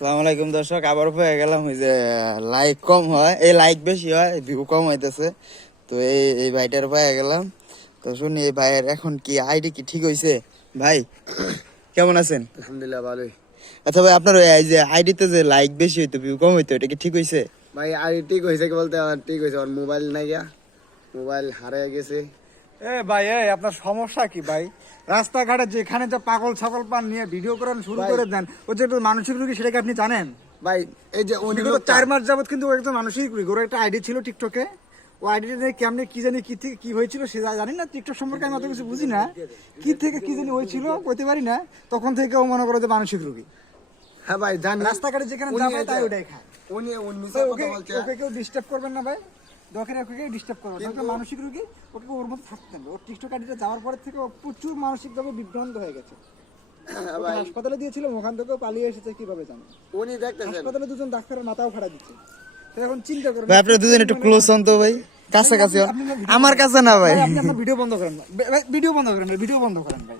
আসসালামু আলাইকুম দর্শক, আবার পেয়ে গেলাম। ওই যে লাইক কম হয়, এই লাইক বেশি হয়, ভিউ কম হইতেছে। তো এই ভাইটার পেয়ে গেলাম। তো শুনি এই ভাইয়ের এখন কি আইডি কি ঠিক হয়েছে? ভাই কেমন আছেন? আলহামদুলিল্লাহ ভালোই। আচ্ছা ভাই, আপনার এই যে আইডিতে যে লাইক বেশি হইতো, ভিউ কম হইতো, এটা কি ঠিক হয়েছে? ভাই আর ঠিক হয়েছে কি বলতে, আমার ঠিক হয়েছে। আমার মোবাইল নাই গিয়া, মোবাইল হারিয়ে গেছে। ভাই আপনার সমস্যা কি ভাই? রাস্তাঘাটে যেখানে যা পাগল ছাগল পান নিয়ে ভিডিও করেন শুরু করে দেন, ও যে একটু মানসিক রোগী, সেটাকে আপনি জানেন? ভাই এই যে উনি বিগত 4 মাস যাবত কিন্তু ও একজন মানসিক রোগী। ওর একটা আইডি ছিল টিকটকে, ও আইডিটা নিয়ে কেমনে কি জানি কি থেকে কি হয়েছিল সে জানি না। টিকটক সম্পর্কে আমি অত কিছু বুঝি না, কি থেকে কি জানি হয়েছিল বলতে পারি না। তখন থেকে ও মনে করো যে মানসিক রোগী। হ্যাঁ ভাই জানি। রাস্তাঘাটে যেখানে উনি যাবে এই যে- তাই ওটাই খায়। উনি মিছা ভাই, কথা ওকে বলছে। ওকে কেউ ডিস্টার্ব করবেন না ভাই, দরকার ওকে কেউ ডিস্টার্ব করবেন না। ওকে মানসিক রোগী, ওকে ওর মধ্যে থাকতে হবে। ওর টিকটক আইডিটা যাওয়ার পর থেকে ও প্রচুর মানসিকভাবে বিভ্রান্ত হয়ে গেছে। ওকে হাসপাতালে দিয়েছিল, ওখান থেকেও পালিয়ে এসেছে কিভাবে জানো? উনি দেখতেছেন হাসপাতালে দুজন ডাক্তারের মাথাও ফাড়া দিচ্ছে। তো এখন চিন্তা করুন ভাই আপনারা দুজন একটু ক্লোজ হন তো ভাই, কাছাকাছি হন। আমার কাছে না ভাই। আপনি আপনার ভিডিও বন্ধ করেন, ভিডিও বন্ধ করেন, ভিডিও বন্ধ করেন ভাই।